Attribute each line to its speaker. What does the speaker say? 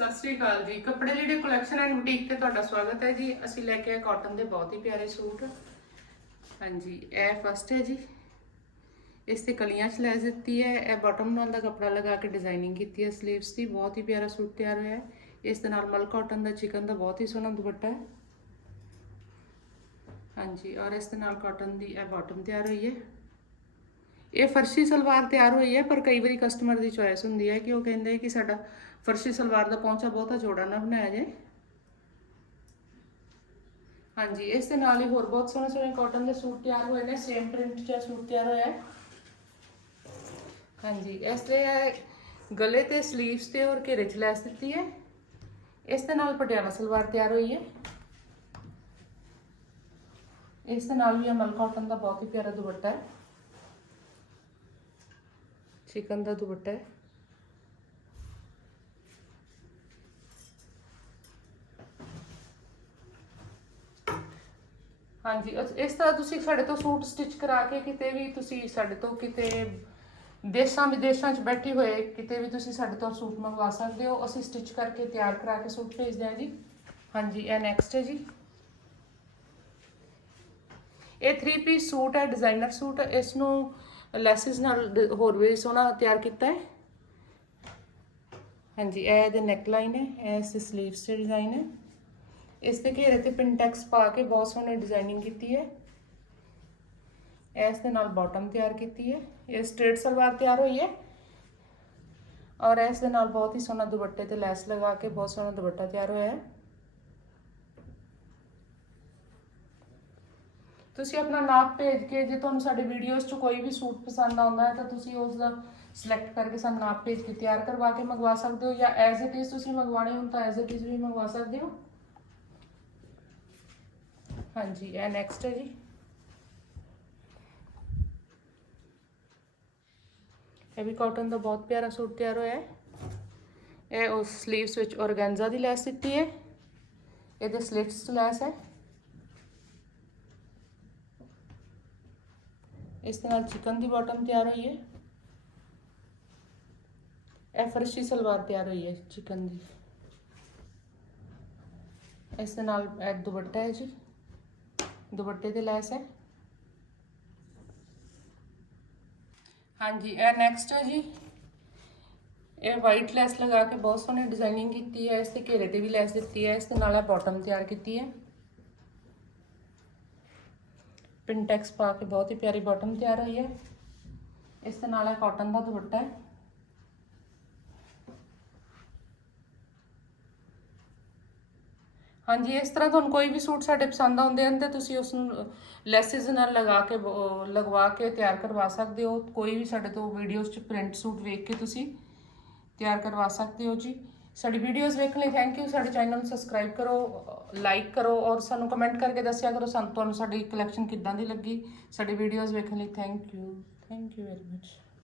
Speaker 1: ਸਤਿ ਸ੍ਰੀ ਅਕਾਲ ਜੀ। ਕੱਪੜੇ ਜਿਹੜੇ ਕਲੈਕਸ਼ਨ ਐਂਡ ਬੁਟੀਕ ਤੇ ਤੁਹਾਡਾ ਸਵਾਗਤ ਹੈ ਜੀ। ਅਸੀਂ ਲੈ ਕੇ ਆਏ ਕਾਟਨ ਦੇ ਬਹੁਤ ਹੀ ਪਿਆਰੇ ਸੂਟ। ਹਾਂਜੀ, ਇਹ ਫਸਟ ਹੈ ਜੀ। ਇਸ ਤੇ ਕਲੀਆਂ ਚ ਲੈਸ ਦਿੱਤੀ ਹੈ। ਇਹ ਬਾਟਮ ਨਾਲ ਦਾ ਕੱਪੜਾ ਲਗਾ ਕੇ ਡਿਜ਼ਾਈਨਿੰਗ ਕੀਤੀ ਹੈ। ਸਲੀਵਸ ਦੀ ਬਹੁਤ ਹੀ ਪਿਆਰਾ ਸੂਟ ਤਿਆਰ ਹੋਇਆ ਹੈ। ਇਸ ਦੇ ਨਾਲ ਮਲ ਕਾਟਨ ਦਾ ਚਿਕਨ ਦਾ ਬਹੁਤ ਹੀ ਸੋਹਣਾ ਦੁਪੱਟਾ ਹੈ। ਹਾਂਜੀ, ਔਰ ਇਸ ਦੇ ਨਾਲ ਕਾਟਨ ਦੀ ਇਹ ਬਾਟਮ ਤਿਆਰ ਹੋਈ ਹੈ। ਇਹ ਫਰਸ਼ੀ ਸਲਵਾਰ ਤਿਆਰ ਹੋਈ ਹੈ, ਪਰ ਕਈ ਵਾਰੀ ਕਸਟਮਰ ਦੀ ਚੋਇਸ ਹੁੰਦੀ ਹੈ ਕਿ ਉਹ ਕਹਿੰਦੇ ਕਿ ਸਾਡਾ ਫਰਸ਼ੀ ਸਲਵਾਰ ਦਾ ਪਹੁੰਚਾ ਬਹੁਤਾ ਜੋੜਾ ਨਾ ਬਣਾਇਆ ਜਾਏ ਹਾਂਜੀ, ਇਸ ਦੇ ਨਾਲ ਹੀ ਹੋਰ ਬਹੁਤ ਸੋਹਣੇ ਸੋਹਣੇ ਕਾਟਨ ਦੇ ਸੂਟ ਤਿਆਰ ਹੋਏ ਨੇ ਸੇਮ ਪ੍ਰਿੰਟ 'ਚ ਸੂਟ ਤਿਆਰ ਹੋਇਆ ਹੈ। ਹਾਂਜੀ, ਇਸ ਦੇ ਗਲੇ ਤੇ ਸਲੀਵਸ ਤੇ ਔਰ ਘੇਰੇ 'ਚ ਲੈਸ ਦਿੱਤੀ ਹੈ। ਇਸ ਦੇ ਨਾਲ ਪਟਿਆਲਾ ਸਲਵਾਰ ਤਿਆਰ ਹੋਈ ਹੈ। ਇਸ ਦੇ ਨਾਲ ਵੀ ਅਮਲ ਕਾਟਨ ਦਾ ਬਹੁਤ ਹੀ ਪਿਆਰਾ ਦੁਪੱਟਾ ਹੈ। ਚਿਕਨ ਦਾ ਦੁਪੱਟਾ ਹੈ। ਹਾਂਜੀ, ਅਸ- ਇਸ ਤਰ੍ਹਾਂ ਤੁਸੀਂ ਸਾਡੇ ਤੋਂ ਸੂਟ ਸਟਿਚ ਕਰਾ ਕੇ ਕਿਤੇ ਵੀ ਤੁਸੀਂ ਸਾਡੇ ਤੋਂ ਕਿਤੇ ਦੇਸ਼ਾਂ ਵਿਦੇਸ਼ਾਂ 'ਚ ਬੈਠੇ ਹੋਏ ਕਿਤੇ ਵੀ ਤੁਸੀਂ ਸਾਡੇ ਤੋਂ ਸੂਟ ਮੰਗਵਾ ਸਕਦੇ ਹੋ। ਅਸੀਂ ਸਟਿਚ ਕਰਕੇ ਤਿਆਰ ਕਰਾ ਕੇ ਸੂਟ ਭੇਜਦੇ ਹਾਂ ਜੀ। ਹਾਂਜੀ, ਇਹ ਨੈਕਸਟ ਹੈ ਜੀ। ਇਹ 3 ਪੀਸ ਸੂਟ ਹੈ ਡਿਜ਼ਾਈਨਰ ਸੂਟ ਇਸ ਨੂੰ ਲੈਸਿਸ ਨਾਲ ਡ- ਹੋਰ ਵੀ ਸੋਹਣਾ ਤਿਆਰ ਕੀਤਾ ਹੈ। ਹਾਂਜੀ, ਇਹ ਇਹਦੇ ਨੈਕਲਾਈਨ ਹੈ, ਇਹ ਇਸ ਸਲੀਵਸ ਤੇ ਡਿਜ਼ਾਈਨ ਹੈ। ਇਸ ਦੇ ਘੇਰੇ ਤੇ ਪਿੰਟੈਕਸ ਪਾ ਕੇ ਬਹੁਤ ਸੋਹਣੀ ਡਿਜ਼ਾਈਨਿੰਗ ਕੀਤੀ ਹੈ। ਇਸ ਦੇ ਨਾਲ ਬਾਟਮ ਤਿਆਰ ਕੀਤੀ ਹੈ। ਇਹ ਸਟ੍ਰੇਟ ਸਲਵਾਰ ਤਿਆਰ ਹੋਈ ਹੈ। ਔਰ ਇਸ ਦੇ ਨਾਲ ਬਹੁਤ ਹੀ ਸੋਹਣਾ ਦੁਪੱਟੇ ਤੇ ਲੈਸ ਲਗਾ ਕੇ ਬਹੁਤ ਸੋਹਣਾ ਦੁਪੱਟਾ ਤਿਆਰ ਹੋਇਆ ਹੈ। ਤੁਸੀਂ ਆਪਣਾ ਨਾਪ ਭੇਜ ਕੇ ਜੇ ਤੁਹਾਨੂੰ ਸਾਡੇ ਵੀਡੀਓਜ਼ 'ਚ ਕੋਈ ਵੀ ਸੂਟ ਪਸੰਦ ਆਉਂਦਾ ਹੈ ਤਾਂ ਤੁਸੀਂ ਉਸ ਦਾ ਸਿਲੈਕਟ ਕਰਕੇ ਸਾਨੂੰ ਨਾਪ ਭੇਜ ਕੇ ਤਿਆਰ ਕਰਵਾ ਕੇ ਮੰਗਵਾ ਸਕਦੇ ਹੋ ਜਾਂ ਐਜ਼ ਇਟ ਇਜ਼ ਤੁਸੀਂ ਮੰਗਵਾਣੇ ਹੋਣ ਤਾਂ ਐਜ਼ ਇਟ ਇਜ਼ ਵੀ ਮੰਗਵਾ ਸਕਦੇ ਹੋ। ਹਾਂਜੀ, ਇਹ ਨੈਕਸਟ ਹੈ ਜੀ। ਇਹ ਵੀ ਕਾਟਨ ਦਾ ਬਹੁਤ ਪਿਆਰਾ ਸੂਟ ਤਿਆਰ ਹੋਇਆ ਹੈ। ਇਹ ਉਸ ਸਲੀਵਸ ਵਿੱਚ ਔਰਗੈਂਜ਼ਾ ਦੀ ਲੈਸ ਦਿੱਤੀ ਹੈ। ਇਹਦੇ ਸਲਿਟਸ ਲੈਸ ਹੈ। ਇਸ ਦੇ ਨਾਲ ਚਿਕਨ ਦੀ ਬਾਟਮ ਤਿਆਰ ਹੋਈ ਹੈ। ਇਹ ਫਰਸ਼ੀ ਸਲਵਾਰ ਤਿਆਰ ਹੋਈ ਹੈ ਚਿਕਨ ਦੀ। ਇਸ ਦੇ ਨਾਲ ਇਹ ਦੁਪੱਟਾ ਹੈ ਜੀ। ਦੁਪੱਟੇ ਤੇ ਲੈਸ ਹੈ। ਹਾਂਜੀ, ਇਹ ਨੈਕਸਟ ਹੈ ਜੀ। ਇਹ ਵਾਈਟ ਲੈਸ ਲਗਾ ਕੇ ਬਹੁਤ ਸੋਹਣੀ ਡਿਜ਼ਾਈਨਿੰਗ ਕੀਤੀ ਹੈ। ਇਸ ਤੇ ਘੇਰੇ ਤੇ ਵੀ ਲੈਸ ਦਿੱਤੀ ਹੈ। ਇਸ ਦੇ ਨਾਲ ਇਹ ਬਾਟਮ ਤਿਆਰ ਕੀਤੀ ਹੈ। ਪਿੰਟੈਕਸ ਪਾ ਕੇ ਬਹੁਤ ਹੀ ਪਿਆਰੀ ਬਾਟਮ ਤਿਆਰ ਹੋਈ ਹੈ। ਇਸ ਦੇ ਨਾਲ ਇਹ ਕਾਟਨ ਦਾ ਦੁਪੱਟਾ ਹੈ। ਹਾਂਜੀ, ਇਸ ਤਰ੍ਹਾਂ ਤੁਹਾਨੂੰ ਕੋਈ ਵੀ ਸੂਟ ਸਾਡੇ ਪਸੰਦ ਆਉਂਦੇ ਹਨ ਤੇ ਤੁਸੀਂ ਉਸ ਨੂੰ ਲੈਸਿਸ ਨਾਲ ਲਗਾ ਕੇ ਬ- ਲਗਵਾ ਕੇ ਤਿਆਰ ਕਰਵਾ ਸਕਦੇ ਹੋ। ਕੋਈ ਵੀ ਸਾਡੇ ਤੋਂ ਵੀਡੀਓਜ਼ 'ਚ ਪ੍ਰਿੰਟ ਸੂਟ ਵੇਖ ਕੇ ਤੁਸੀਂ ਤਿਆਰ ਕਰਵਾ ਸਕਦੇ ਹੋ ਜੀ। ਸਾਡੀ ਵੀਡੀਓਜ਼ ਵੇਖਣ ਲਈ ਥੈਂਕ ਯੂ ਸਾਡੇ ਚੈਨਲ ਨੂੰ ਸਬਸਕ੍ਰਾਈਬ ਕਰੋ ਲਾਈਕ ਕਰੋ ਔਰ ਸਾਨੂੰ ਕਮੈਂਟ ਕਰਕੇ ਦੱਸਿਆ ਕਰੋ ਸਾਨੂੰ, ਤੁਹਾਨੂੰ ਸਾਡੀ ਕਲੈਕਸ਼ਨ ਕਿੱਦਾਂ ਦੀ ਲੱਗੀ। ਸਾਡੀ ਵੀਡੀਓਜ਼ ਵੇਖਣ ਲਈ thank you thank you very much